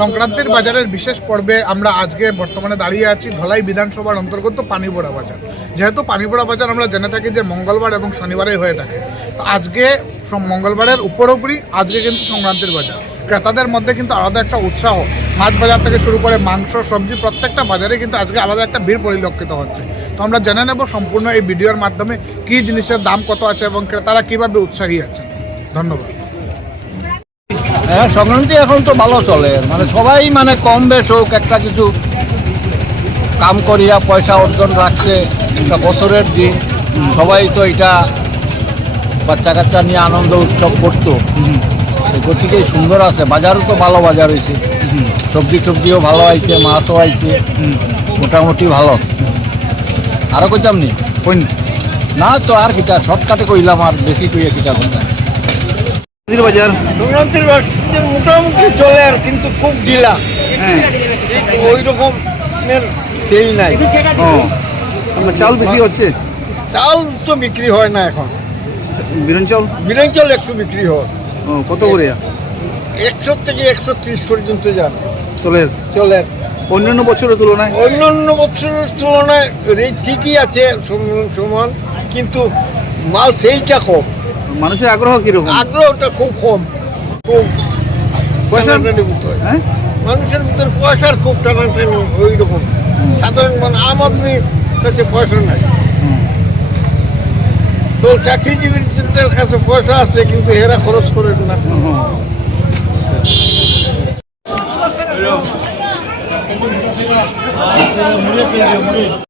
সংক্রান্তির বাজারের বিশেষ পর্বে আমরা আজকে বর্তমানে দাঁড়িয়ে আছি ধলাই বিধানসভার অন্তর্গত পানিবোড়া বাজার। যেহেতু পানিবোড়া বাজার আমরা জেনে থাকি যে মঙ্গলবার এবং শনিবারে হয়ে থাকে। আজকে মঙ্গলবারের উপরোপরি আজকে কিন্তু সংক্রান্তির বাজার। ক্রেতাদের মধ্যে কিন্তু আলাদা একটা উৎসাহ। মাছ বাজার থেকে শুরু করে মাংস, সবজি প্রত্যেকটা বাজারে কিন্তু আজকে আলাদা একটা ভিড় পরিলক্ষিত হচ্ছে। তো আমরা জেনে নেব সম্পূর্ণ এই ভিডিওর মাধ্যমে কী জিনিসের দাম কত আছে এবং ক্রেতারা কীভাবে উৎসাহী আছেন। ধন্যবাদ। হ্যাঁ সংক্রান্তি এখন তো ভালো চলে। মানে সবাই মানে কম বেশ হোক একটা কিছু কাম করিয়া পয়সা অর্জন রাখছে একটা বছরের দিন। সবাই তো এটা বাচ্চা কাচ্চা নিয়ে আনন্দ উৎসব করতো। গতিকে সুন্দর আছে। বাজারও তো ভালো বাজার হয়েছে। সবজি টবজিও ভালো আইছে মাছও আইছে মোটামুটি ভালো। আরও কইতাম নি? না তো আর কিটা শর্টকাটে কইলাম আর বেশি কইয়া কিটা কথা বাজার? সংক্রান্তির মোটামুটি চলে আর কিন্তু খুব ঢিলা। ওই রকমের সেল নাই। চাল বিক্রি হচ্ছে? চাল তো বিক্রি হয় না এখন। বিরন চাল? বিরঞ্চল একটু বিক্রি হয়। কত করে? একশো থেকে একশো ত্রিশ পর্যন্ত যান চলের চলে। অন্যান্য বছরের তুলনায়? অন্য অন্য বছরের তুলনায় রেট ঠিকই আছে সমান কিন্তু মাল সেলটা কম। মানুষের আগ্রহ কীরকম? আগ্রহটা খুব কম। খুব হয়। মানুষের ভিতরে পয়সার খুব টানাটানি ওই রকম সাধারণ মানে আম আদমির কাছে পয়সা নাই। তো চাকরিজীবীদের কাছে পয়সা আছে কিন্তু এরা খরচ করে না। হয়েছে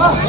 Ah!